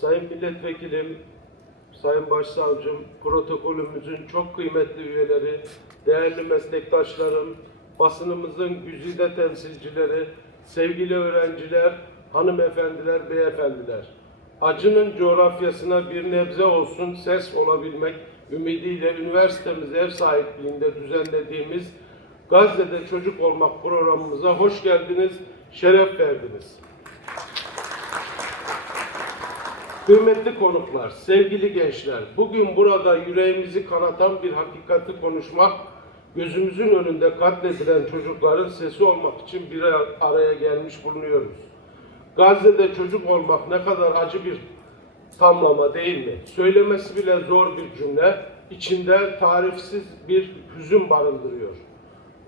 Sayın Milletvekilim, Sayın Başsavcım, protokolümüzün çok kıymetli üyeleri, değerli meslektaşlarım, basınımızın güzide temsilcileri, sevgili öğrenciler, hanımefendiler, beyefendiler. Acının coğrafyasına bir nebze olsun ses olabilmek ümidiyle üniversitemiz ev sahipliğinde düzenlediğimiz Gazze'de Çocuk Olmak programımıza hoş geldiniz, şeref verdiniz. Kıymetli konuklar, sevgili gençler, bugün burada yüreğimizi kanatan bir hakikati konuşmak, gözümüzün önünde katledilen çocukların sesi olmak için bir araya gelmiş bulunuyoruz. Gazze'de çocuk olmak ne kadar acı bir tamlama değil mi? Söylemesi bile zor bir cümle, içinde tarifsiz bir hüzün barındırıyor.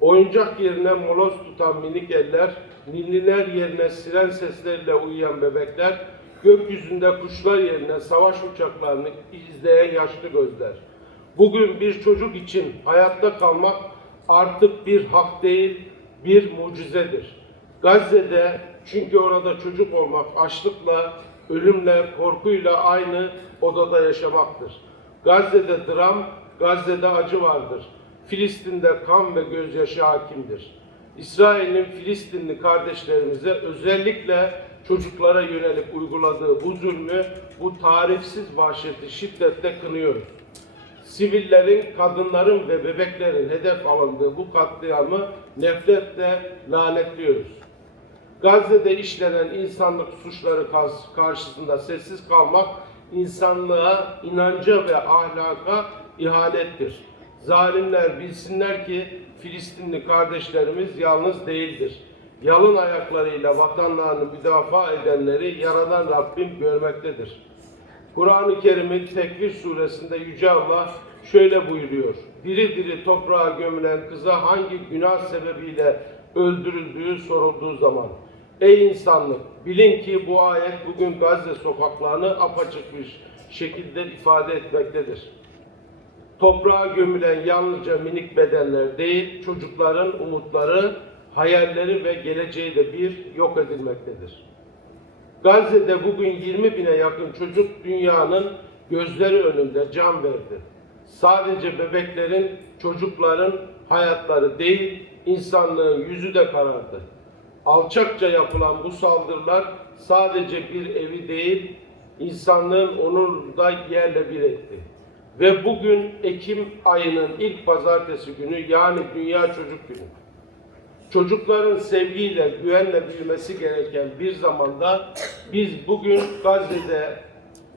Oyuncak yerine moloz tutan minik eller, ninniler yerine siren sesleriyle uyuyan bebekler, gökyüzünde kuşlar yerine savaş uçaklarını izleyen yaşlı gözler. Bugün bir çocuk için hayatta kalmak artık bir hak değil, bir mucizedir. Gazze'de çünkü orada çocuk olmak açlıkla, ölümle, korkuyla aynı odada yaşamaktır. Gazze'de dram, Gazze'de acı vardır. Filistin'de kan ve gözyaşı hakimdir. İsrail'in Filistinli kardeşlerimize özellikle çocuklara yönelik uyguladığı bu zulmü, bu tarifsiz vahşeti şiddetle kınıyoruz. Sivillerin, kadınların ve bebeklerin hedef alındığı bu katliamı nefretle lanetliyoruz. Gazze'de işlenen insanlık suçları karşısında sessiz kalmak insanlığa, inanca ve ahlaka ihanettir. Zalimler bilsinler ki Filistinli kardeşlerimiz yalnız değildir. Yalın ayaklarıyla vatanlarını müdafaa edenleri yaradan Rabbim görmektedir. Kur'an-ı Kerim'in Tekvir suresinde Yüce Allah şöyle buyuruyor. Diri diri toprağa gömülen kıza hangi günah sebebiyle öldürüldüğü sorulduğu zaman. Ey insanlık! Bilin ki bu ayet bugün Gazze sokaklarını apaçık bir şekilde ifade etmektedir. Toprağa gömülen yalnızca minik bedenler değil, çocukların umutları, hayalleri ve geleceği de bir yok edilmektedir. Gazze'de bugün 20 bine yakın çocuk dünyanın gözleri önünde can verdi. Sadece bebeklerin, çocukların hayatları değil, insanlığın yüzü de karardı. Alçakça yapılan bu saldırılar sadece bir evi değil, insanlığın onurunu da yerle bir etti. Ve bugün Ekim ayının ilk pazartesi günü yani Dünya Çocuk Günü. Çocukların sevgiyle, güvenle büyümesi gereken bir zamanda biz bugün Gazze'de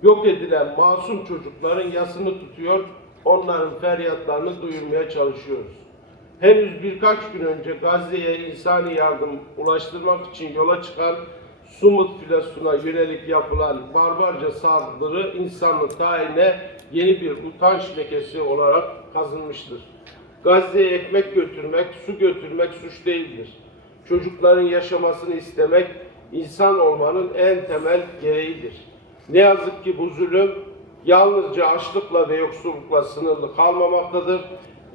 yok edilen masum çocukların yasını tutuyor, onların feryatlarını duyurmaya çalışıyoruz. Henüz birkaç gün önce Gazze'ye insani yardım ulaştırmak için yola çıkan Sumut filosuna yönelik yapılan barbarca saldırı insanlık tarihine yeni bir utanç lekesi olarak kazınmıştır. Gazze'ye ekmek götürmek, su götürmek suç değildir. Çocukların yaşamasını istemek insan olmanın en temel gereğidir. Ne yazık ki bu zulüm yalnızca açlıkla ve yoksullukla sınırlı kalmamaktadır.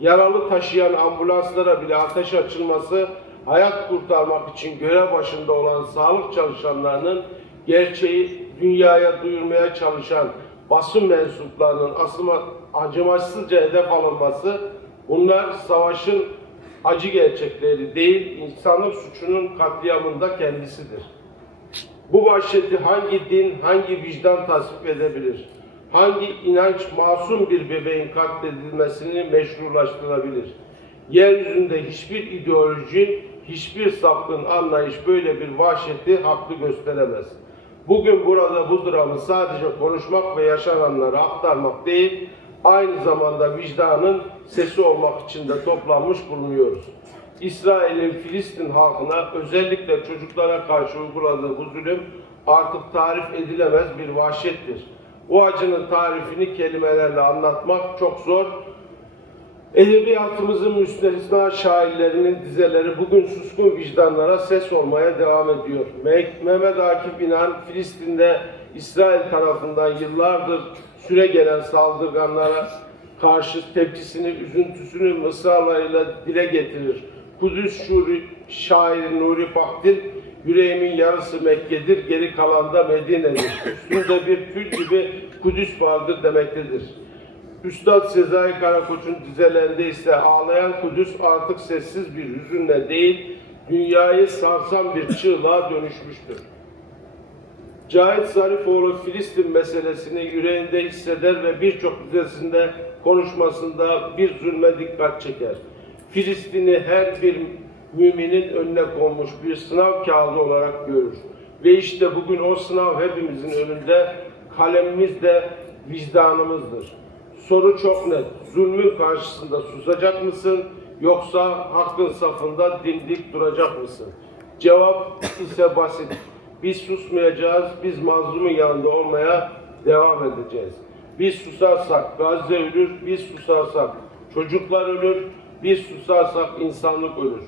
Yaralı taşıyan ambulanslara bile ateş açılması hayat kurtarmak için görev başında olan sağlık çalışanlarının gerçeği dünyaya duyurmaya çalışan basın mensuplarının asıma, acımasızca hedef alınması bunlar savaşın acı gerçekleri değil, insanlık suçunun katliamında kendisidir. Bu vahşeti hangi din, hangi vicdan tasvip edebilir? Hangi inanç masum bir bebeğin katledilmesini meşrulaştırabilir? Yeryüzünde hiçbir ideoloji, hiçbir sapkın anlayış böyle bir vahşeti haklı gösteremez. Bugün burada bu dramı sadece konuşmak ve yaşananları aktarmak değil, aynı zamanda vicdanın sesi olmak için de toplanmış bulunuyoruz. İsrail'in Filistin halkına özellikle çocuklara karşı uyguladığı bu zulüm artık tarif edilemez bir vahşettir. Bu acının tarifini kelimelerle anlatmak çok zor. Edebiyatımızın müstesna şairlerinin dizeleri bugün suskun vicdanlara ses olmaya devam ediyor. Me- Mehmet Akif İnan, Filistin'de İsrail tarafından yıllardır süre gelen saldırganlara karşı tepkisini, üzüntüsünü mısralarıyla dile getirir. Kudüs şuri, şairi Nuri Pakdil, Yüreğimin yarısı Mekke'dir, geri kalan da Medine'dir. Üstünde bir tül gibi Kudüs vardır demektedir. Üstad Sezai Karakoç'un dizelerinde ise ağlayan Kudüs artık sessiz bir hüzünle değil, dünyayı sarsan bir çığlığa dönüşmüştür. Cahit Zarifoğlu Filistin meselesini yüreğinde hisseder ve birçok dizesinde konuşmasında bir zulme dikkat çeker. Filistin'i her bir müminin önüne konmuş bir sınav kağıdı olarak görür. Ve işte bugün o sınav hepimizin önünde, kalemimiz de vicdanımızdır. Soru çok net. Zulmün karşısında susacak mısın yoksa hakkın safında dimdik duracak mısın? Cevap ise basit. Biz susmayacağız, biz mazlumun yanında olmaya devam edeceğiz. Biz susarsak Gazze ölür, biz susarsak çocuklar ölür, biz susarsak insanlık ölür.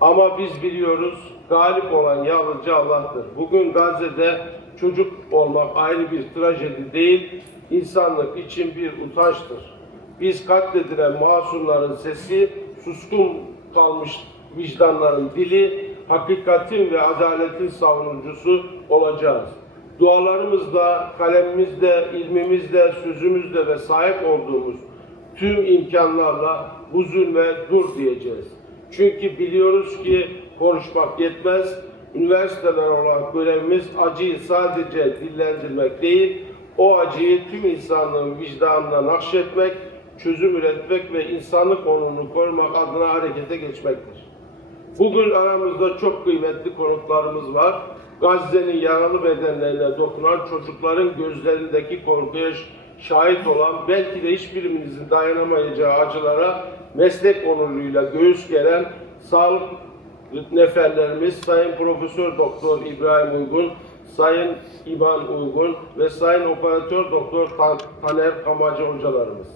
Ama biz biliyoruz galip olan yalnızca Allah'tır. Bugün Gazze'de çocuk olmak ayrı bir trajedi değil, insanlık için bir utançtır. Biz katledilen masumların sesi, suskun kalmış vicdanların dili, hakikatin ve adaletin savunucusu olacağız. Dualarımızla, kalemimizle, ilmimizle, sözümüzle ve sahip olduğumuz tüm imkanlarla bu zulme dur diyeceğiz. Çünkü biliyoruz ki konuşmak yetmez. Üniversiteler olarak görevimiz acıyı sadece dillendirmek değil, o acıyı tüm insanlığın vicdanına nakşetmek, çözüm üretmek ve insanlık onurunu korumak adına harekete geçmektir. Bugün aramızda çok kıymetli konuklarımız var. Gazze'nin yaralı bedenlerine dokunan çocukların gözlerindeki korkuya şahit olan, belki de hiçbirimizin dayanamayacağı acılara meslek onuruyla göğüs geren sağlık neferlerimiz Sayın Profesör Doktor İbrahim Uygun, Sayın İban Uygun ve Sayın Operatör Doktor Tan- Taner Kamacı hocalarımız.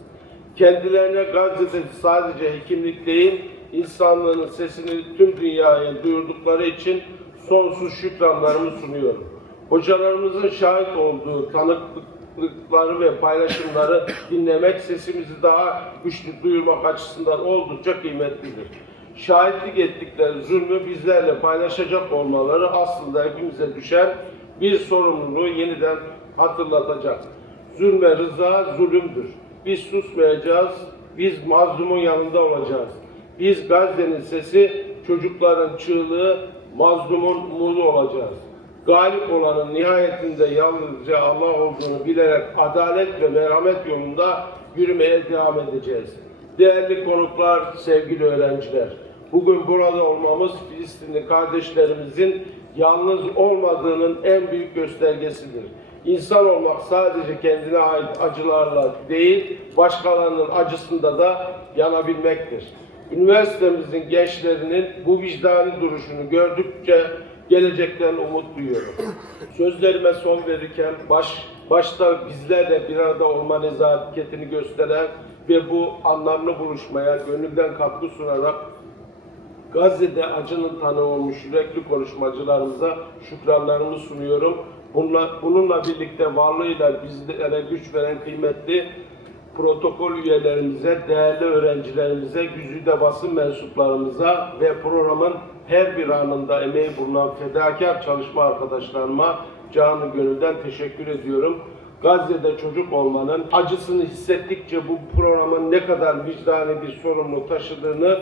Kendilerine Gazze'de sadece hekimlik değil, insanlığın sesini tüm dünyaya duyurdukları için sonsuz şükranlarımı sunuyorum. Hocalarımızın şahit olduğu tanıklıkları ve paylaşımları dinlemek sesimizi daha güçlü duyurmak açısından oldukça kıymetlidir. Şahitlik ettikleri zulmü bizlerle paylaşacak olmaları aslında hepimize düşen bir sorumluluğu yeniden hatırlatacak. Zulme rıza zulümdür. Biz susmayacağız, biz mazlumun yanında olacağız. Biz Gazze'nin sesi, çocukların çığlığı, mazlumun umudu olacağız. Galip olanın nihayetinde yalnızca Allah olduğunu bilerek adalet ve merhamet yolunda yürümeye devam edeceğiz. Değerli konuklar, sevgili öğrenciler, bugün burada olmamız Filistinli kardeşlerimizin yalnız olmadığının en büyük göstergesidir. İnsan olmak sadece kendine ait acılarla değil, başkalarının acısında da yanabilmektir. Üniversitemizin gençlerinin bu vicdani duruşunu gördükçe gelecekten umut duyuyorum. Sözlerime son verirken baş, başta bizlerle bir arada olma nezaketini gösteren ve bu anlamlı buluşmaya gönülden katkı sunarak Gazze'de acının tanığı olmuş yürekli konuşmacılarımıza şükranlarımı sunuyorum. Bununla, bununla birlikte varlığıyla bizlere güç veren kıymetli protokol üyelerimize, değerli öğrencilerimize, güzide basın mensuplarımıza ve programın her bir anında emeği bulunan fedakar çalışma arkadaşlarıma canı gönülden teşekkür ediyorum. Gazze'de çocuk olmanın acısını hissettikçe bu programın ne kadar vicdani bir sorumluluk taşıdığını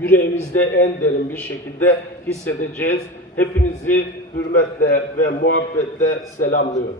yüreğimizde en derin bir şekilde hissedeceğiz. Hepinizi hürmetle ve muhabbetle selamlıyorum.